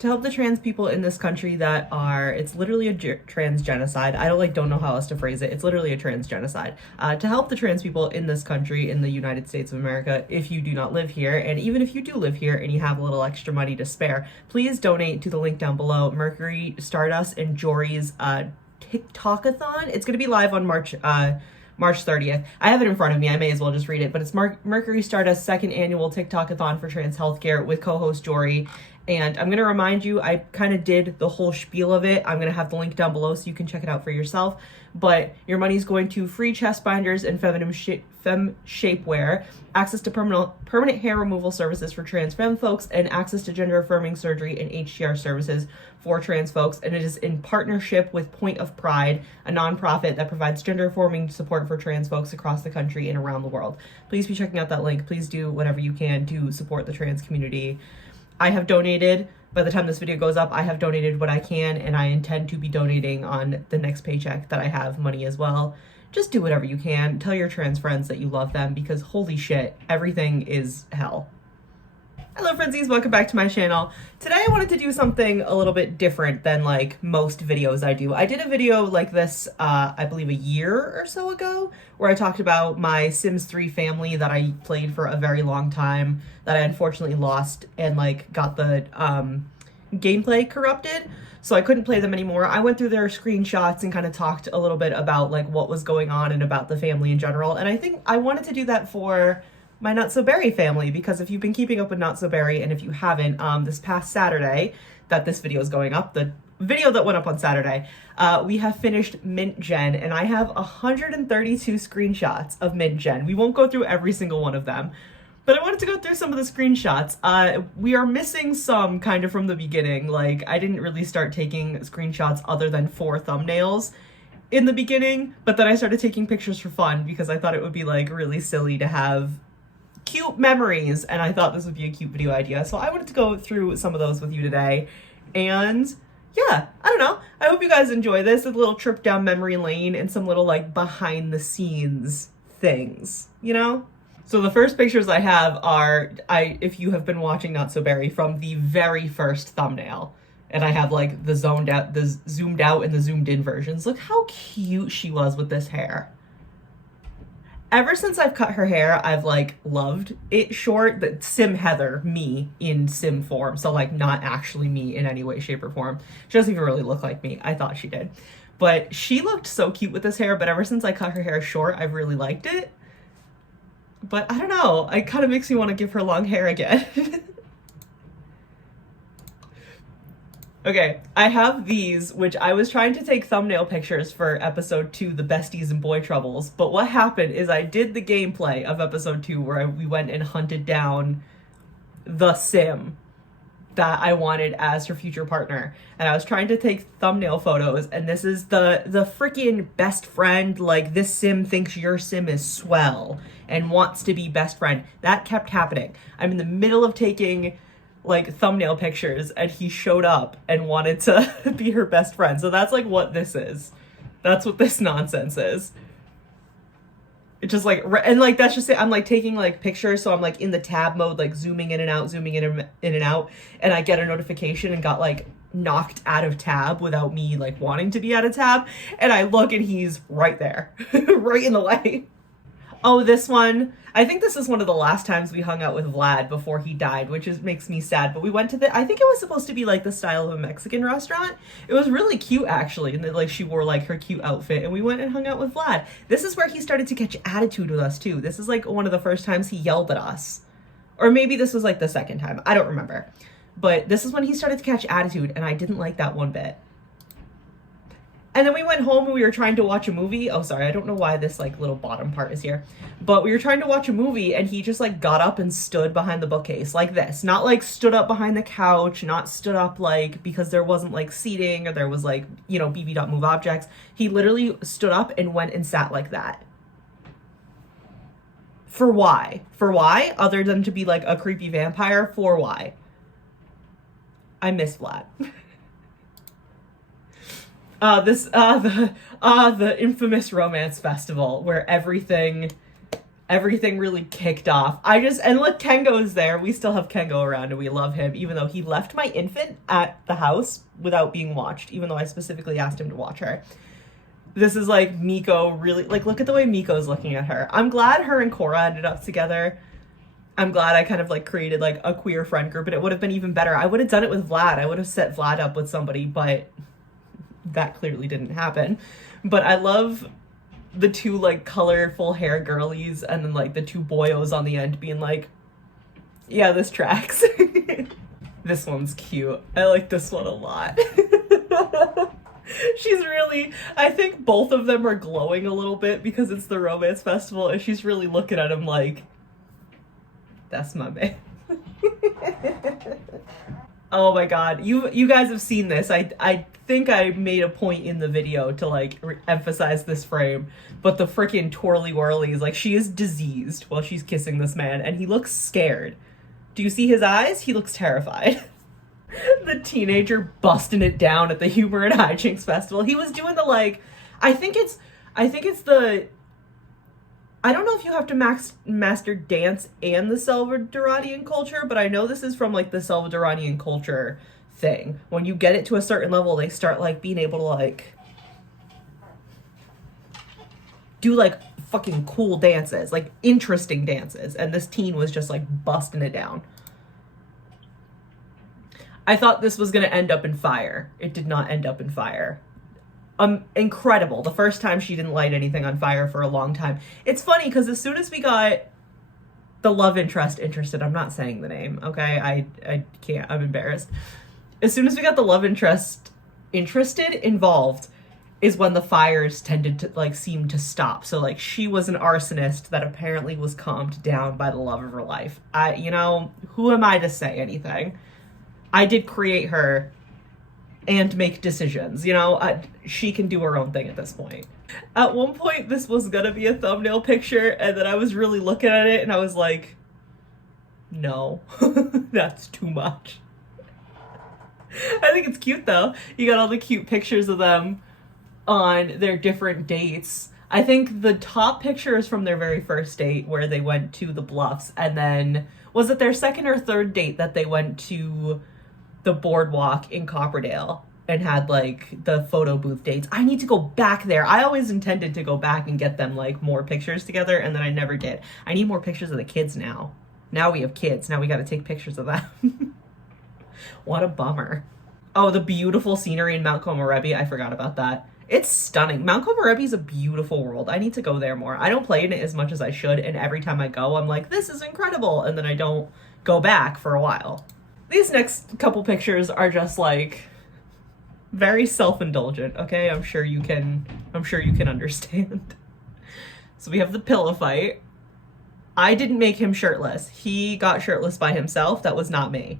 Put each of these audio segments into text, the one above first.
To help the trans people in this country that are, it's literally a trans genocide. I don't know how else to phrase it. It's literally a trans genocide. To help the trans people in this country, in the United States of America, if you do not live here, and even if you do live here and you have a little extra money to spare, please donate to the link down below. Mercury, Stardust, and Jory's TikTokathon. It's going to be live on March 30th. I have it in front of me. I may as well just read it. But it's Mercury Stardust's second annual TikTokathon for trans healthcare with co-host Jory. And I'm going to remind you, I kind of did the whole spiel of it. I'm going to have the link down below so you can check it out for yourself. But your money's going to free chest binders and femme shapewear, access to permanent hair removal services for trans femme folks, and access to gender affirming surgery and HDR services for trans folks. And it is in partnership with Point of Pride, a nonprofit that provides gender affirming support for trans folks across the country and around the world. Please be checking out that link. Please do whatever you can to support the trans community. I have donated, by the time this video goes up, I have donated what I can, and I intend to be donating on the next paycheck that I have money as well. Just do whatever you can. Tell your trans friends that you love them, because holy shit, everything is hell. Hello Friendzies, welcome back to my channel. Today I wanted to do something a little bit different than like most videos I do. I did a video like this, I believe a year or so ago, where I talked about my Sims 3 family that I played for a very long time, that I unfortunately lost and like got the gameplay corrupted, so I couldn't play them anymore. I went through their screenshots and kind of talked a little bit about like what was going on and about the family in general, and I think I wanted to do that for my Not So Berry family, because if you've been keeping up with Not So Berry, and if you haven't, this past Saturday that this video is going up, the video that went up on Saturday, we have finished Mint Gen, and I have 132 screenshots of Mint Gen. We won't go through every single one of them, but I wanted to go through some of the screenshots. We are missing some kind of from the beginning. Like, I didn't really start taking screenshots other than for thumbnails in the beginning, but then I started taking pictures for fun because I thought it would be like really silly to have cute memories, and I thought this would be a cute video idea, so I wanted to go through some of those with you today. And yeah, I don't know, I hope you guys enjoy this, a little trip down memory lane and some little like behind the scenes things, you know? So the first pictures I have are, if you have been watching Not So Berry, from the very first thumbnail, and I have like the zoomed out and the zoomed in versions. Look how cute she was with this hair. Ever since I've cut her hair, I've like loved it short. That Sim Heather, me in Sim form, so like not actually me in any way, shape, or form. She doesn't even really look like me. I thought she did, but she looked so cute with this hair. But ever since I cut her hair short, I've really liked it. But I don't know, it kind of makes me want to give her long hair again. Okay, I have these, which I was trying to take thumbnail pictures for episode 2, The Besties and Boy Troubles, but what happened is I did the gameplay of episode 2 where we went and hunted down the Sim that I wanted as her future partner, and I was trying to take thumbnail photos, and this is the freaking best friend, like this Sim thinks your Sim is swell and wants to be best friend. That kept happening. I'm in the middle of taking like thumbnail pictures and he showed up and wanted to be her best friend. So that's like what this is. That's what this nonsense is. It's just like, and like that's just it. I'm like taking like pictures, so I'm like in the tab mode, like zooming in and out, in and out, and I get a notification and got like knocked out of tab without me like wanting to be out of tab, and I look and he's right there, right in the way. Oh, this one, I think this is one of the last times we hung out with Vlad before he died, which makes me sad. But we went to I think it was supposed to be like the style of a Mexican restaurant. It was really cute actually, and then like she wore like her cute outfit, and we went and hung out with Vlad. This is where he started to catch attitude with us too. This is like one of the first times he yelled at us. Or maybe this was like the second time, I don't remember. But this is when he started to catch attitude, and I didn't like that one bit. And then we went home and we were trying to watch a movie. Oh, sorry, I don't know why this like little bottom part is here. But we were trying to watch a movie and he just like got up and stood behind the bookcase like this. Not like stood up behind the couch, not stood up like because there wasn't like seating or there was like, you know, BB.move objects. He literally stood up and went and sat like that. For why? For why? Other than to be like a creepy vampire? For why? I miss Vlad. The infamous romance festival where everything everything really kicked off. And look, Kengo is there. We still have Kengo around and we love him, even though he left my infant at the house without being watched, even though I specifically asked him to watch her. This is like Miko really, like, look at the way Miko's looking at her. I'm glad her and Korra ended up together. I'm glad I kind of like created like a queer friend group, and it would have been even better. I would have done it with Vlad. I would have set Vlad up with somebody, but that clearly didn't happen. But I love the two like colorful hair girlies and then like the two boyos on the end being like, yeah, this tracks. This one's cute. I like this one a lot. She's really, I think both of them are glowing a little bit because it's the romance festival, and she's really looking at him like, that's my man. Oh my god, you guys have seen this. I think I made a point in the video to like emphasize this frame, but the freaking twirly whirlies, like, she is diseased while she's kissing this man, and he looks scared. Do you see his eyes? He looks terrified. The teenager busting it down at the Humor and Hijinks Festival. He was doing the like, I think it's the, I don't know if you have to master dance and the Salvadoranian culture, but I know this is from like the Salvadoranian culture thing. When you get it to a certain level, they start like being able to like do like fucking cool dances, like interesting dances, and this teen was just like busting it down. I thought this was gonna end up in fire. It did not end up in fire. Incredible. The first time she didn't light anything on fire for a long time. It's funny because as soon as we got the love interest interested, I'm not saying the name, okay? I can't, I'm embarrassed. As soon as we got the love interest involved is when the fires tended to like seem to stop. So like she was an arsonist that apparently was calmed down by the love of her life. You know, who am I to say anything? I did create her and make decisions, you know, she can do her own thing at this point. At one point, this was gonna be a thumbnail picture, and then I was really looking at it, and I was like, no, that's too much. I think it's cute, though. You got all the cute pictures of them on their different dates. I think the top picture is from their very first date, where they went to the Bluffs, and then, was it their second or third date that they went to the boardwalk in Copperdale and had like the photo booth dates? I need to go back there. I always intended to go back and get them like more pictures together, and then I never did. I need more pictures of the kids now. Now we have kids. Now we got to take pictures of them. What a bummer. Oh, the beautiful scenery in Mount Komorebi. I forgot about that. It's stunning. Mount Komorebi is a beautiful world. I need to go there more. I don't play in it as much as I should, and every time I go, I'm like, this is incredible, and then I don't go back for a while. These next couple pictures are just like very self-indulgent, okay? I'm sure you can understand. So we have the pillow fight. I didn't make him shirtless. He got shirtless by himself. That was not me.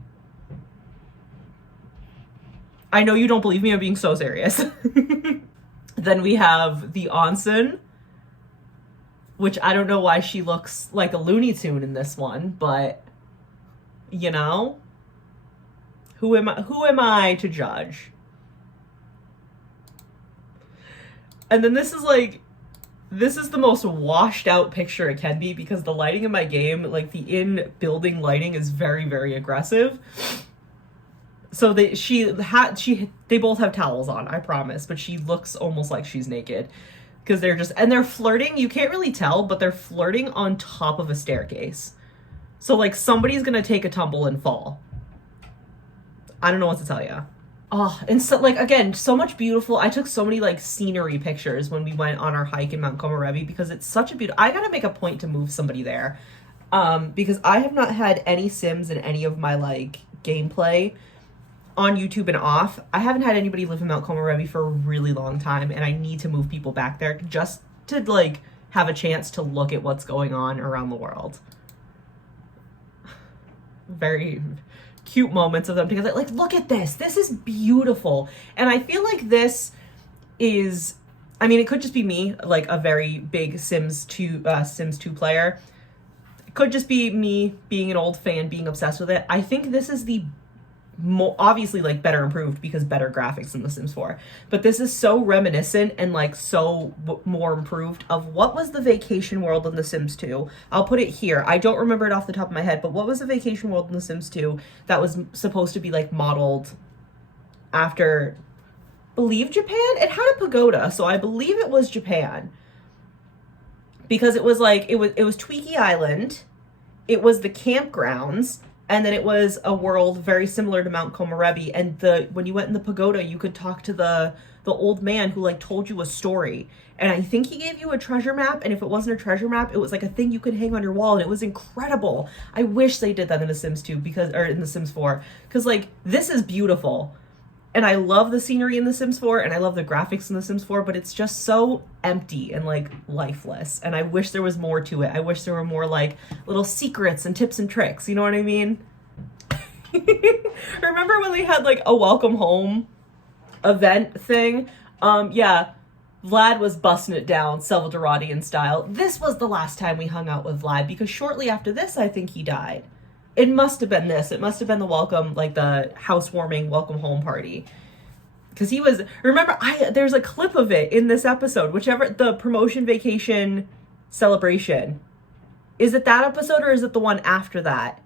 I know you don't believe me. I'm being so serious. Then we have the onsen, which I don't know why she looks like a Looney Tune in this one, but you know, who am I to judge? And then this is the most washed out picture it can be, because the lighting in my game, like the in-building lighting, is very, very aggressive. So they both have towels on, I promise, but she looks almost like she's naked. Because they're flirting, you can't really tell, but they're flirting on top of a staircase. So like somebody's gonna take a tumble and fall. I don't know what to tell you. Oh, and so like, again, so much beautiful. I took so many like scenery pictures when we went on our hike in Mount Komorebi, because it's such a beautiful, I gotta make a point to move somebody there. Because I have not had any Sims in any of my like gameplay on YouTube and off. I haven't had anybody live in Mount Komorebi for a really long time, and I need to move people back there just to like have a chance to look at what's going on around the world. Very cute moments of them together. Like, look at this. This is beautiful. And I feel like this is, I mean, it could just be me, like a very big Sims 2 player. It could just be me being an old fan, being obsessed with it. I think this is the obviously like better improved because better graphics in The Sims 4. But this is so reminiscent and like so more improved of what was the vacation world in The Sims 2. I'll put it here. I don't remember it off the top of my head, but what was the vacation world in The Sims 2 that was supposed to be like modeled after, I believe, Japan? It had a pagoda, so I believe it was Japan. Because it was like, it was Tweaky Island, it was the campgrounds, and then it was a world very similar to Mount Komorebi. And when you went in the pagoda, you could talk to the old man who like told you a story. And I think he gave you a treasure map. And if it wasn't a treasure map, it was like a thing you could hang on your wall. And it was incredible. I wish they did that in The Sims 2 or in The Sims 4. Because like, this is beautiful. And I love the scenery in The Sims 4, and I love the graphics in The Sims 4, but it's just so empty and like lifeless. And I wish there was more to it. I wish there were more like little secrets and tips and tricks. You know what I mean? Remember when they had like a welcome home event thing? Yeah, Vlad was busting it down Salvadoradian style. This was the last time we hung out with Vlad, because shortly after this, I think he died. It must have been this. It must have been the welcome, like the housewarming welcome home party. Because he was, remember, there's a clip of it in this episode, whichever, the promotion vacation celebration. Is it that episode or is it the one after that?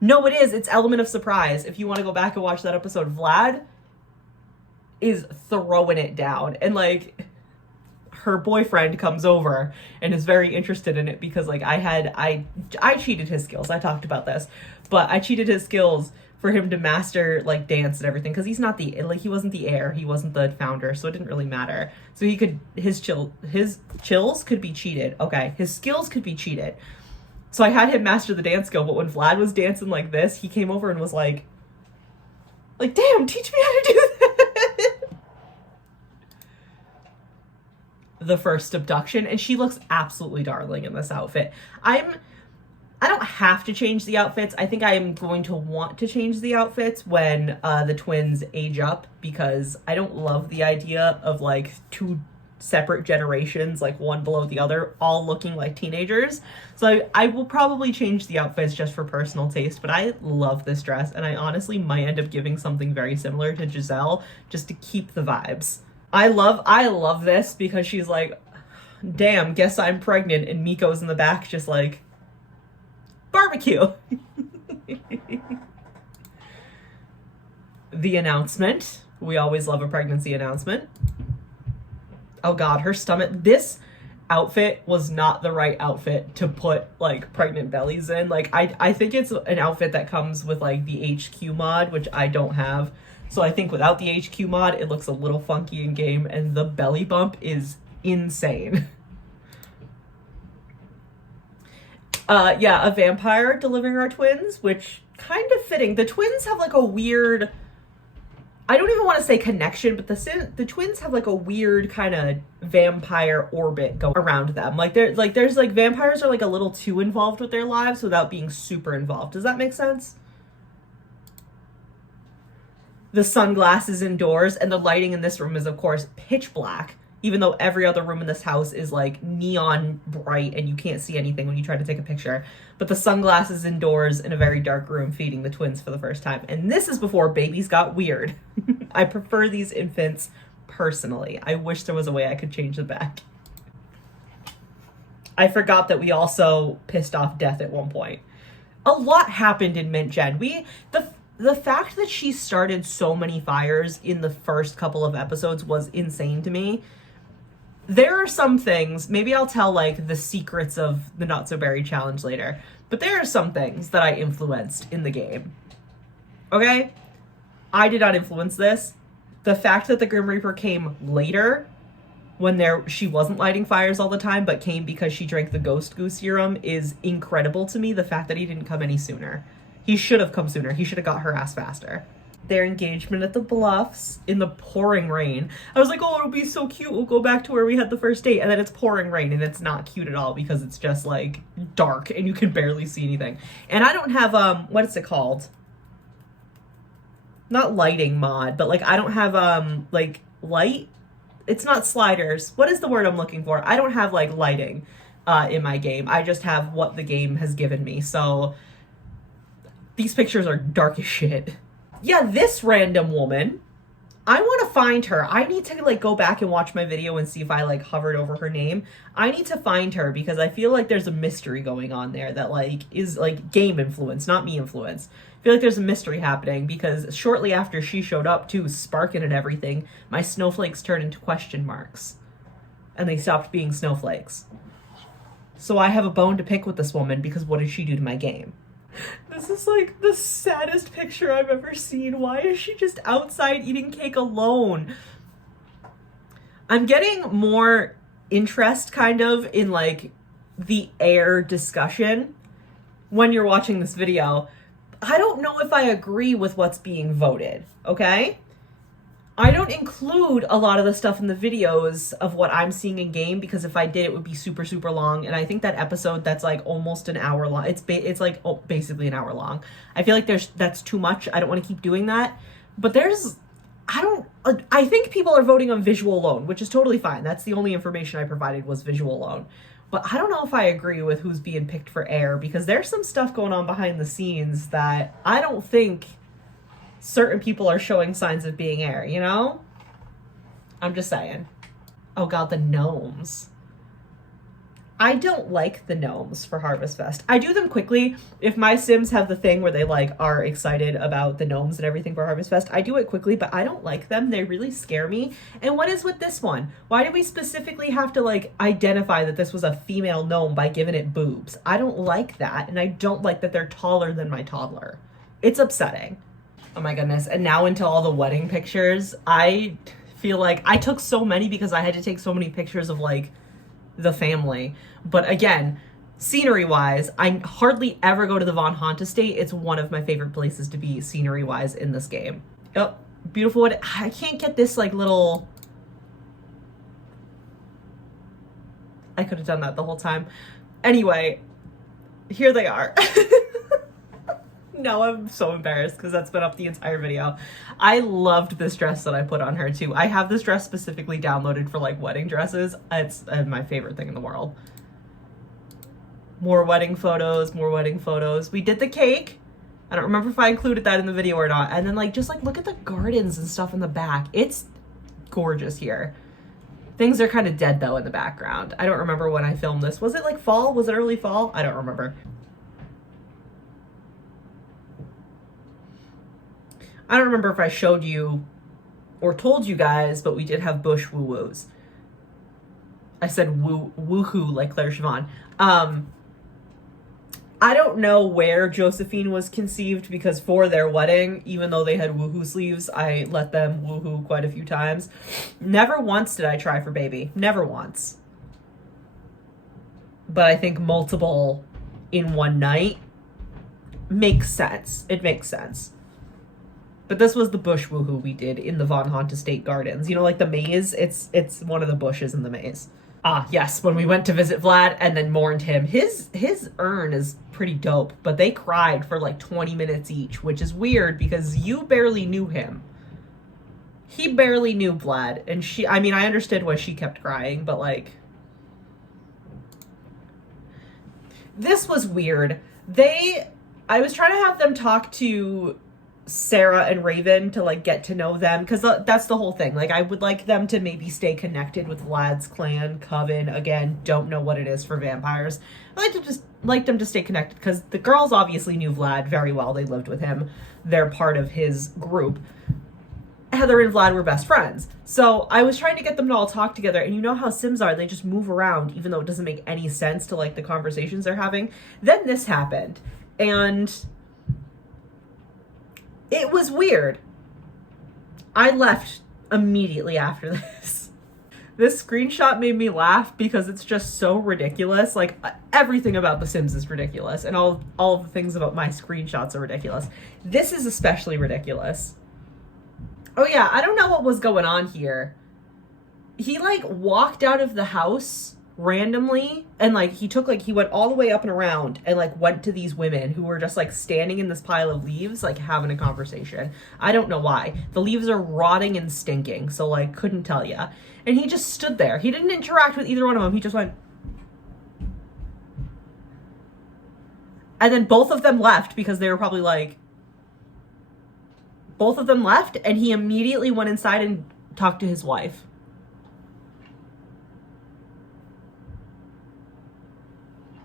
No, it is. It's Element of Surprise. If you want to go back and watch that episode, Vlad is throwing it down. And like, her boyfriend comes over and is very interested in it because like I cheated his skills. I talked about this, but I cheated his skills for him to master like dance and everything, because he wasn't the heir, he wasn't the founder, so it didn't really matter. So his chills could be cheated. Okay, his skills could be cheated. So I had him master the dance skill, but when Vlad was dancing like this, he came over and was like, damn, teach me how to do that. The first abduction, and she looks absolutely darling in this outfit. I don't have to change the outfits. I think I am going to want to change the outfits when the twins age up, because I don't love the idea of like two separate generations, like one below the other, all looking like teenagers. So I will probably change the outfits just for personal taste, but I love this dress, and I honestly might end up giving something very similar to Giselle just to keep the vibes. I love this because she's like, damn, guess I'm pregnant, and Miko's in the back just like, barbecue. The announcement. We always love a pregnancy announcement. Oh god, her stomach. This outfit was not the right outfit to put like pregnant bellies in. Like I think it's an outfit that comes with like the HQ mod, which I don't have. So I think without the HQ mod, it looks a little funky in game, and the belly bump is insane. Yeah, a vampire delivering our twins, which kind of fitting. The twins have like a weird, I don't even want to say connection, but the twins have like a weird kind of vampire orbit going around them. There's vampires are like a little too involved with their lives without being super involved. Does that make sense? The sunglasses indoors, and the lighting in this room is of course pitch black, even though every other room in this house is like neon bright and you can't see anything when you try to take a picture. But the sunglasses indoors in a very dark room feeding the twins for the first time. And this is before babies got weird. I prefer these infants personally. I wish there was a way I could change the back. I forgot that we also pissed off Death at one point. A lot happened in Mint Gen. The fact that she started so many fires in the first couple of episodes was insane to me. There are some things, maybe I'll tell like the secrets of the Not So Berry challenge later, but there are some things that I influenced in the game. Okay? I did not influence this. The fact that the Grim Reaper came later, when she wasn't lighting fires all the time, but came because she drank the Ghost Goose serum, is incredible to me. The fact that he didn't come any sooner. He should have come sooner. He should have got her ass faster. Their engagement at the Bluffs in the pouring rain. I was like, oh, it'll be so cute. We'll go back to where we had the first date. And then it's pouring rain, and it's not cute at all because it's just like dark and you can barely see anything. And I don't have, what is it called? Not lighting mod, but like I don't have, like light. It's not sliders. What is the word I'm looking for? I don't have like lighting in my game. I just have what the game has given me. So these pictures are dark as shit. Yeah, this random woman, I want to find her. I need to like go back and watch my video and see if I like hovered over her name. I need to find her because I feel like there's a mystery going on there that like is like game influence, not me influence. I feel like there's a mystery happening because shortly after she showed up too, sparking and everything, my snowflakes turned into question marks. And they stopped being snowflakes. So I have a bone to pick with this woman because what did she do to my game? This is like the saddest picture I've ever seen. Why is she just outside eating cake alone? I'm getting more interest kind of in like the air discussion when you're watching this video. I don't know if I agree with what's being voted, okay? I don't include a lot of the stuff in the videos of what I'm seeing in game because if I did, it would be super, super long. And I think that episode that's like almost an hour long, it's like basically an hour long. I feel like that's too much. I don't want to keep doing that. But I think people are voting on visual alone, which is totally fine. That's the only information I provided was visual alone. But I don't know if I agree with who's being picked for air because there's some stuff going on behind the scenes that I don't think certain people are showing signs of being air, you know? I'm just saying. Oh god, the gnomes. I don't like the gnomes for Harvest Fest. I do them quickly. If my Sims have the thing where they like are excited about the gnomes and everything for Harvest Fest, I do it quickly, but I don't like them. They really scare me. And what is with this one? Why do we specifically have to like identify that this was a female gnome by giving it boobs? I don't like that, and I don't like that they're taller than my toddler. It's upsetting. Oh my goodness. And now into all the wedding pictures. I feel like I took so many because I had to take so many pictures of like the family. But again, scenery wise, I hardly ever go to the Von Hunt estate. It's one of my favorite places to be scenery wise in this game. Oh, beautiful. I can't get this like little... I could have done that the whole time. Anyway, here they are. No, I'm so embarrassed because that's been up the entire video. I loved this dress that I put on her too. I have this dress specifically downloaded for like wedding dresses. It's my favorite thing in the world. More wedding photos, more wedding photos. We did the cake. I don't remember if I included that in the video or not. And then like, just like look at the gardens and stuff in the back. It's gorgeous here. Things are kind of dead though in the background. I don't remember when I filmed this. Was it like fall? Was it early fall? I don't remember. I don't remember if I showed you or told you guys, but we did have bush woo-woos. I said woohoo like Claire Siobhan. I don't know where Josephine was conceived because for their wedding, even though they had woohoo sleeves, I let them woohoo quite a few times. Never once did I try for baby. Never once. But I think multiple in one night makes sense. It makes sense. But this was the bush woohoo we did in the Von Hunt Estate Gardens. You know, like the maze? It's one of the bushes in the maze. Ah, yes, when we went to visit Vlad and then mourned him. His urn is pretty dope, but they cried for like 20 minutes each, which is weird because you barely knew him. He barely knew Vlad, and I understood why she kept crying, but like... This was weird. I was trying to have them talk to Sarah and Raven to like get to know them because that's the whole thing. Like I would like them to maybe stay connected with Vlad's clan, Coven. Again, don't know what it is for vampires. I like them to stay connected because the girls obviously knew Vlad very well. They lived with him. They're part of his group. Heather and Vlad were best friends. So I was trying to get them to all talk together, and you know how Sims are, they just move around even though it doesn't make any sense to like the conversations they're having. Then this happened, and it was weird. I left immediately after this. This screenshot made me laugh because it's just so ridiculous. Like, everything about The Sims is ridiculous, and all of the things about my screenshots are ridiculous. This is especially ridiculous. Oh yeah, I don't know what was going on here. He, like, walked out of the house randomly, and like he went all the way up and around and like went to these women who were just like standing in this pile of leaves like having a conversation. I don't know why. The leaves are rotting and stinking, so like couldn't tell ya. And he just stood there. He didn't interact with either one of them. He just went, and then both of them left because they were probably like, Both of them left, and he immediately went inside and talked to his wife.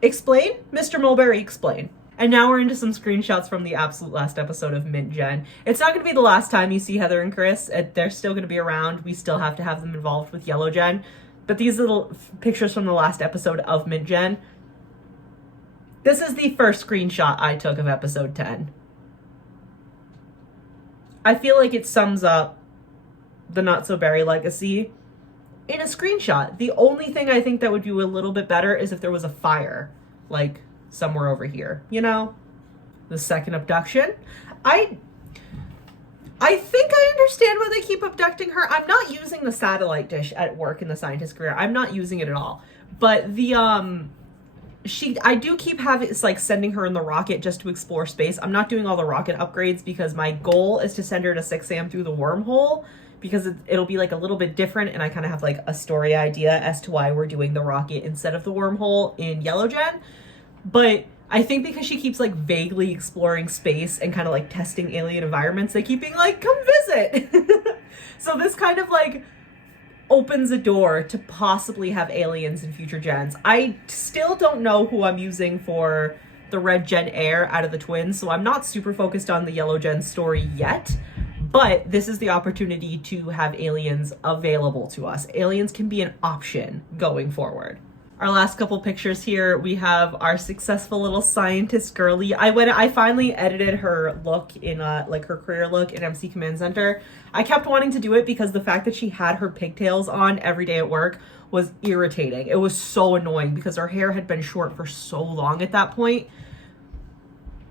Explain? Mr. Mulberry, explain. And now we're into some screenshots from the absolute last episode of Mint Gen. It's not going to be the last time you see Heather and Chris. They're still going to be around. We still have to have them involved with Yellow Gen. But these little pictures from the last episode of Mint Gen. This is the first screenshot I took of episode 10. I feel like it sums up the Not So Berry legacy in a screenshot. The only thing I think that would be a little bit better is if there was a fire, like somewhere over here, you know? The second abduction. I think I understand why they keep abducting her. I'm not using the satellite dish at work in the scientist career. I'm not using it at all. But the I do keep having, it's like sending her in the rocket just to explore space. I'm not doing all the rocket upgrades because my goal is to send her to 6 a.m. through the wormhole, because it'll be like a little bit different, and I kind of have like a story idea as to why we're doing the rocket instead of the wormhole in Yellow Gen. But I think because she keeps like vaguely exploring space and kind of like testing alien environments, they keep being like, come visit. So this kind of like opens a door to possibly have aliens in future gens. I still don't know who I'm using for the Red Gen heir out of the twins, so I'm not super focused on the Yellow Gen story yet. But this is the opportunity to have aliens available to us. Aliens can be an option going forward. Our last couple pictures here, we have our successful little scientist girly. I finally edited her look in like her career look in MC Command Center. I kept wanting to do it because the fact that she had her pigtails on every day at work was irritating. It was so annoying because her hair had been short for so long at that point.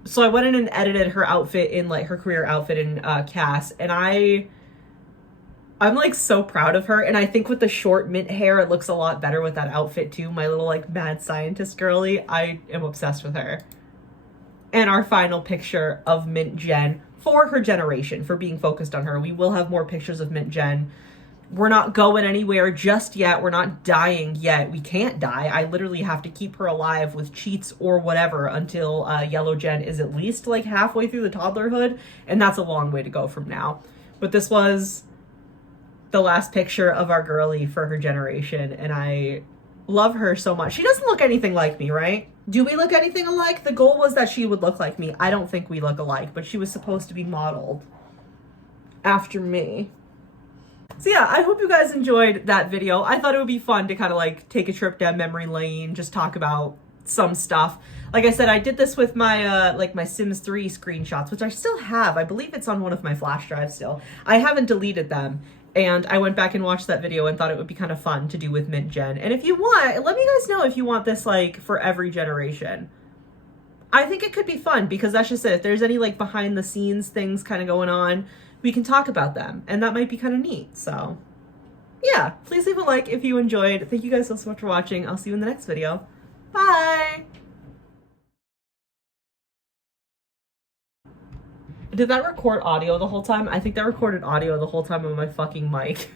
So I went in and edited her outfit in like her career outfit in Cass, and I'm like so proud of her, and I think with the short mint hair it looks a lot better with that outfit too. My little like mad scientist girly, I am obsessed with her. And our final picture of Mint Gen for her generation, for being focused on her. We will have more pictures of Mint Gen. We're not going anywhere just yet. We're not dying yet. We can't die. I literally have to keep her alive with cheats or whatever until Yellow Gen is at least like halfway through the toddlerhood, and that's a long way to go from now. But this was the last picture of our girly for her generation, and I love her so much. She doesn't look anything like me, right? Do we look anything alike? The goal was that she would look like me. I don't think we look alike, but she was supposed to be modeled after me. So yeah, I hope you guys enjoyed that video. I thought it would be fun to kind of like take a trip down memory lane, just talk about some stuff. Like I said, I did this with my like my Sims 3 screenshots, which I still have. I believe it's on one of my flash drives still. I haven't deleted them. And I went back and watched that video and thought it would be kind of fun to do with Mint Gen. And if you want, let me guys know if you want this like for every generation. I think it could be fun because that's just it. If there's any like behind the scenes things kind of going on, we can talk about them. And that might be kind of neat. So yeah, please leave a like if you enjoyed. Thank you guys so much for watching. I'll see you in the next video. Bye! Did that record audio the whole time? I think that recorded audio the whole time on my fucking mic.